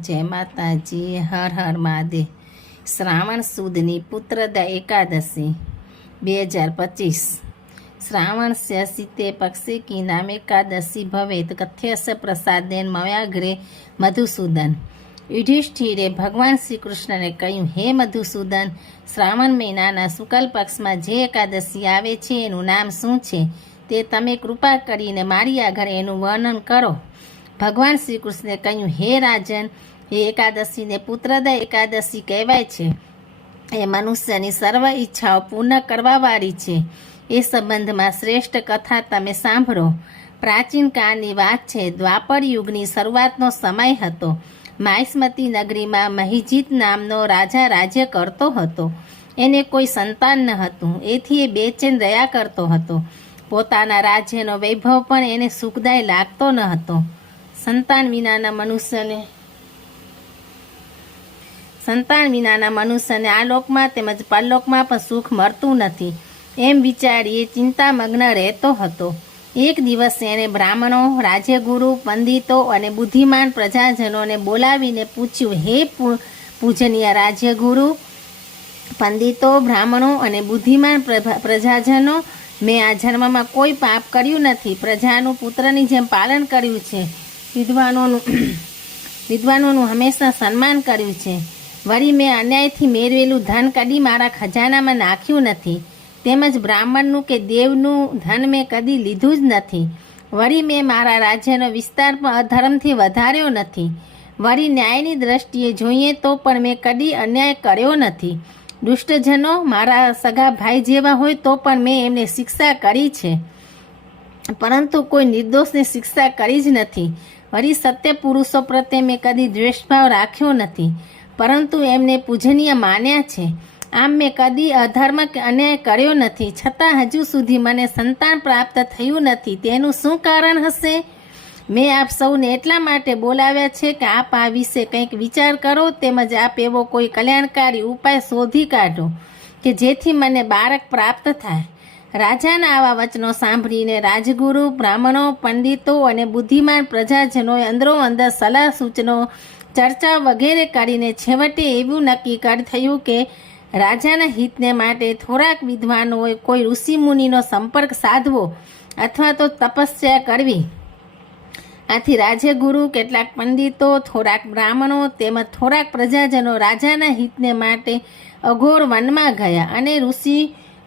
જય માતાજી, હર હર મહાદેવ. શ્રાવણ સુદની પુત્રદા એકાદશી, બે હજાર પચીસ. શ્રાવણસ્ય સીતે પક્ષી કી નામ એકાદશી ભવેત કથ્યસ પ્રસાદેન મવ્યાગ્રે મધુસૂદન. યુધિષ્ઠિરે ભગવાન શ્રી કૃષ્ણને કહ્યું, હે મધુસૂદન, શ્રાવણ મહિનાના શુકલ પક્ષમાં જે એકાદશી આવે છે એનું નામ શું છે? તે તમે કૃપા કરીને મારી આગળ એનું વર્ણન કરો. ભગવાન શ્રી કૃષ્ણે કહ્યું, હે રાજન એ એકાદશીને પુત્રદા એકાદશી કહેવાય છે. એ મનુષ્યની સર્વ ઈચ્છાઓ પૂર્ણ કરવાવાળી છે. એ સંબંધમાં શ્રેષ્ઠ કથા તમે સાંભળો. પ્રાચીન કાળની વાત છે, દ્વાપર યુગની શરૂઆતનો સમય હતો. માયસ્મતી નગરીમાં મહિજીત નામનો રાજા રાજ્ય કરતો હતો. એને કોઈ સંતાન ન હતું. એથી એ બેચેન રહ્યા કરતો હતો. પોતાના રાજ્યનો વૈભવ પણ એને સુખદાય લાગતો ન હતો. સંતાન વિનાના મનુષ્યને. સંતાન વિનાના મનુષ્યને આ લોકમાં તેમજ પરલોકમાં પણ સુખ મળતું નથી. એમ વિચારી એ ચિંતામગ્ન રહેતો હતો. એક દિવસ એણે બ્રાહ્મણો, રાજ્યગુરુ, પંડિતો અને બુદ્ધિમાન પ્રજાજનોને બોલાવીને પૂછ્યું, હે પૂજનીય રાજ્યગુરુ, પંડિતો, બ્રાહ્મણો અને બુદ્ધિમાન પ્રજાજનો, મેં આ જન્મમાં કોઈ પાપ કર્યું નથી. પ્રજાનું પુત્રની જેમ પાલન કર્યું છે. વિદ્વાનોનું વિદ્વાનોનું હંમેશા સન્માન કર્યું છે. વળી મેં અન્યાયથી મેળવેલું ધન કદી મારા ખજાનામાં નાખ્યું નથી. તેમજ બ્રાહ્મણનું કે દેવનું ધન મેં કદી લીધું જ નથી. વળી મેં મારા રાજ્યનો વિસ્તાર પણ અધર્મથી વધાર્યો નથી. વળી ન્યાયની દ્રષ્ટિએ જોઈએ તો પણ મેં કદી અન્યાય કર્યો નથી. દુષ્ટજનો મારા સગા ભાઈ જેવા હોય તો પણ મેં એમને શિક્ષા કરી છે. પરંતુ કોઈ નિર્દોષને શિક્ષા કરી જ નથી. વળી સત્ય પુરુષો પ્રત્યે મેં કદી દ્વેષભાવ રાખ્યો નથી, પરંતુ એમને પૂજનીય માન્યા છે. આમ મેં કદી અધર્મ કે અન્યાય કર્યો નથી. છતાં હજુ સુધી મને સંતાન પ્રાપ્ત થયું નથી. તેનું શું કારણ હશે? મેં આપ સૌને એટલા માટે બોલાવ્યા છે કે આપ આ વિશે કંઈક વિચાર કરો તેમજ આપ એવો કોઈ કલ્યાણકારી ઉપાય શોધી કાઢો કે જેથી મને બાળક પ્રાપ્ત થાય. રાજાના આવા વચનો સાંભળીને રાજગુરુ, બ્રાહ્મણો, પંડિતો અને બુદ્ધિમાન પ્રજાજનોએ અંદરો અંદર સલાહ સૂચનો, ચર્ચા વગેરે કરીને છેવટે એવું નક્કી કર થયું કે રાજાના હિતને માટે થોડાક વિદ્વાનોએ કોઈ ઋષિમુનિનો સંપર્ક સાધવો અથવા તો તપસ્યા કરવી. આથી રાજ્યગુરુ કેટલાક પંડિતો, થોડાક બ્રાહ્મણો તેમજ થોડાક પ્રજાજનો રાજાના હિતને માટે અઘોર વનમાં ગયા અને ઋષિ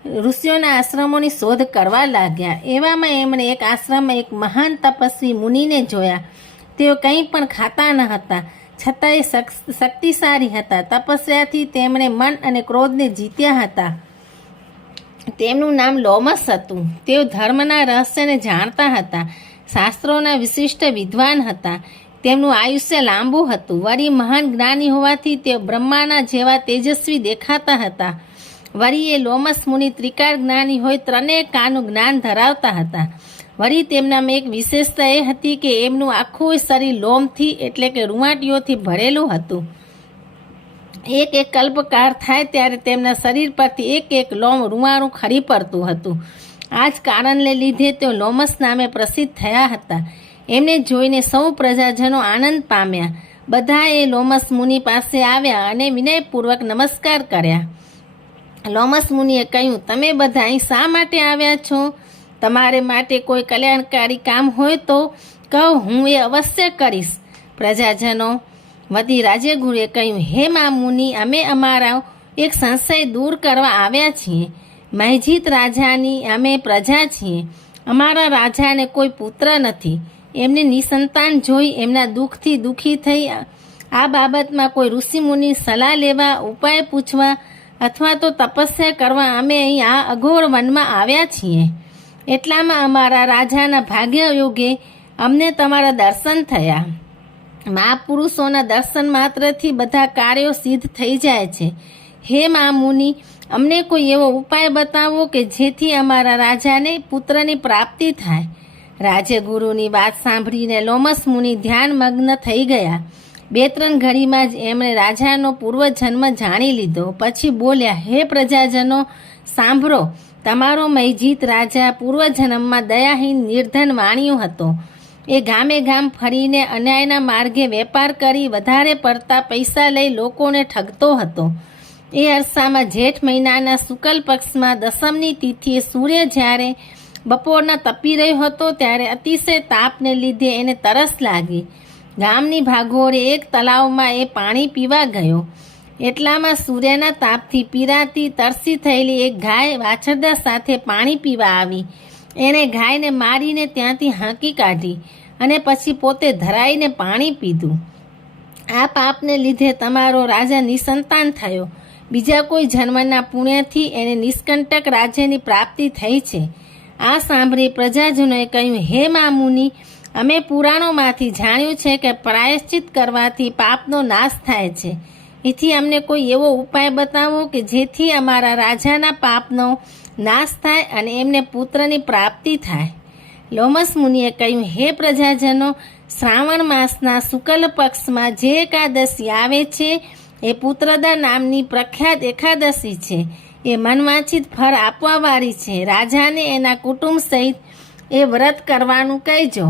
ઋષિઓના આશ્રમોની શોધ કરવા લાગ્યા. એવામાં એમણે એક આશ્રમમાં એક મહાન તપસ્વી મુનિને જોયા. તેઓ કંઈ પણ ખાતા ન હતા. છતાં એ શક્તિશાળી હતા. તપસ્યાથી તેમણે મન અને ક્રોધને જીત્યા હતા. તેમનું નામ લોમસ હતું. તેઓ ધર્મના રહસ્યને જાણતા હતા. શાસ્ત્રોના વિશિષ્ટ વિદ્વાન હતા. તેમનું આયુષ્ય લાંબુ હતું. વળી મહાન જ્ઞાની હોવાથી તેઓ બ્રહ્માના જેવા તેજસ્વી દેખાતા હતા. વળી એ લોમસ મુનિ ત્રિકાળ જ્ઞાની હોય ત્રણેય કાનું જ્ઞાન ધરાવતા હતા. વળી તેમનામાં એક વિશેષતા એ હતી કે એમનું આખું શરીર લોમથી એટલે કે રૂંવાટીઓથી ભરેલું હતું. એક એક કલ્પકાર થાય ત્યારે તેમના શરીર પરથી એક એક લોમ રૂવાણું ખરી પડતું હતું. આ જ કારણને લીધે તેઓ લોમસ નામે પ્રસિદ્ધ થયા હતા. એમને જોઈને સૌ પ્રજાજનો આનંદ પામ્યા. બધાએ લોમસ મુનિ પાસે આવ્યા અને વિનયપૂર્વક નમસ્કાર કર્યા. લોમસ મુનિએ કહ્યું, તમે બધા અહીં શા માટે આવ્યા છો? તમારે માટે કોઈ કલ્યાણકારી કામ હોય તો કહો, હું એ અવશ્ય કરીશ. પ્રજાજનો વતી રાજેગુરુએ કહ્યું, હે મા મુનિ, અમે અમારા એક સંશય દૂર કરવા આવ્યા છીએ. મહેજીત રાજાની અમે પ્રજા છીએ. અમારા રાજાને કોઈ પુત્ર નથી. એમને નિસંતાન જોઈ એમના દુઃખથી દુઃખી થઈ આ બાબતમાં કોઈ ઋષિમુનિ સલાહ લેવા, ઉપાય પૂછવા અથવા તો તપસ્યા કરવા અમે અહીં આ અઘોર વનમાં આવ્યા છીએ. એટલામાં અમારા રાજાના ભાગ્ય યોગે અમને તમારા દર્શન થયા. મહાપુરુષોના દર્શન માત્રથી બધા કાર્યો સિદ્ધ થઈ જાય છે. હે મા મુનિ અમને કોઈ એવો ઉપાય બતાવો કે જેથી અમારા રાજાને પુત્રની પ્રાપ્તિ થાય? રાજ્યગુરુની વાત સાંભળીને લોમસ મુનિ ધ્યાનમગ્ન થઈ ગયા. બે ત્રણ ઘડીમાં જ એમણે રાજાનો પૂર્વજન્મ જાણી લીધો. પછી બોલ્યા, હે પ્રજાજનો, સાંભળો. તમારો મૈજીત રાજા પૂર્વજન્મમાં દયાહીન નિર્ધન વાણિયો હતો. એ ગામે ગામ ફરીને અન્યાયના માર્ગે વેપાર કરી વધારે પડતા પૈસા લઈ લોકોને ઠગતો હતો. એ અરસામાં જેઠ મહિનાના શુકલ પક્ષમાં દસમની તિથિએ સૂર્ય જ્યારે બપોરના તપી રહ્યો હતો, ત્યારે અતિશય તાપને લીધે એને તરસ લાગી. ગામની ભાગોળે એક તલાવમાં એ પાણી પીવા ગયો. એટલામાં સૂર્યના તાપથી પીરાતી, તરસી થયેલી એક ગાય વાછરદા સાથે પાણી પીવા આવી. એણે ગાયને મારીને ત્યાંથી હાંકી કાઢી અને પછી પોતે ધરાઈને પાણી પીધું. આ પાપને લીધે તમારો રાજા નિસંતાન થયો. બીજા કોઈ જન્મના પુણ્યથી એને નિષ્કંટક રાજ્યની પ્રાપ્તિ થઈ છે. આ સાંભળી પ્રજાજનોએ કહ્યું, હે મામુની અમે પુરાણોમાંથી જાણ્યું છે કે પ્રાયશ્ચિત કરવાથી પાપનો નાશ થાય છે. એથી અમને કોઈ એવો ઉપાય બતાવો કે જેથી અમારા રાજાના પાપનો નાશ થાય અને એમને પુત્રની પ્રાપ્તિ થાય. લોમસ મુનિએ કહ્યું, હે પ્રજાજનો, શ્રાવણ માસના શુક્લ પક્ષમાં જે એકાદશી આવે છે, એ પુત્રદા નામની પ્રખ્યાત એકાદશી છે. એ મનવાંછિત ફળ આપવાવાળી છે. રાજાને એના કુટુંબ સહિત એ વ્રત કરવાનું કહેજો.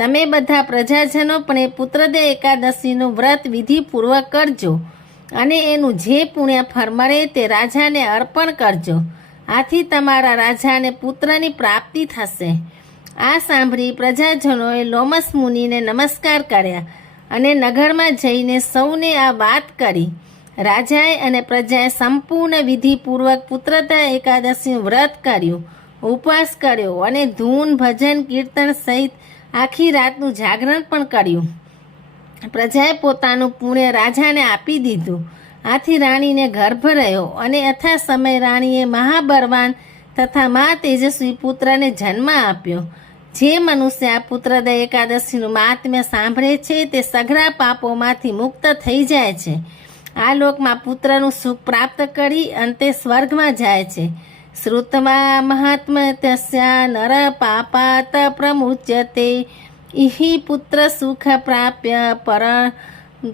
તમે બધા પ્રજાજનો પણ એ પુત્રદે એકાદશીનું વ્રત વિધિપૂર્વક કરજો અને એનું જે પુણ્ય ફરમાડે તે રાજાને અર્પણ કરજો. આથી તમારા રાજાને પુત્રની પ્રાપ્તિ થશે. આ સાંભળી પ્રજાજનોએ લોમસ મુનિને નમસ્કાર કર્યા અને નગરમાં જઈને સૌને આ વાત કરી. રાજાએ અને પ્રજાએ સંપૂર્ણ વિધિપૂર્વક પુત્રતા એકાદશીનું વ્રત કર્યું, ઉપવાસ કર્યો અને ધૂન ભજન કીર્તન સહિત આખી રાતનું જાગરણ પણ કર્યું. પ્રજાએ પોતાનું પુણ્ય રાજાને આપી દીધું. આથી રાણીને ગર્ભ રહ્યો અને યથા સમય રાણીએ મહાબળવાન તથા મા તેજસ્વી પુત્રને જન્મ આપ્યો. જે મનુષ્ય આ પુત્રદય એકાદશીનું મહાત્મ્ય સાંભળે છે, તે સઘળા પાપોમાંથી મુક્ત થઈ જાય છે. આ લોકમાં પુત્રનું સુખ પ્રાપ્ત કરી અંતે સ્વર્ગમાં જાય છે. શ્રુતવા મહાત્મ તસ્યા નર પાપાત પ્રમુચ્યતે ઇહી પુત્ર સુખ પ્રાપ્ય પર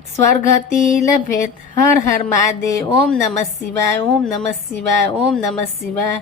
સ્વર્ગતિ લભેત હર હર મહાદેવ ઓમ નમઃ શિવાય ઓમ નમઃ શિવાય ઓમ નમઃ શિવાય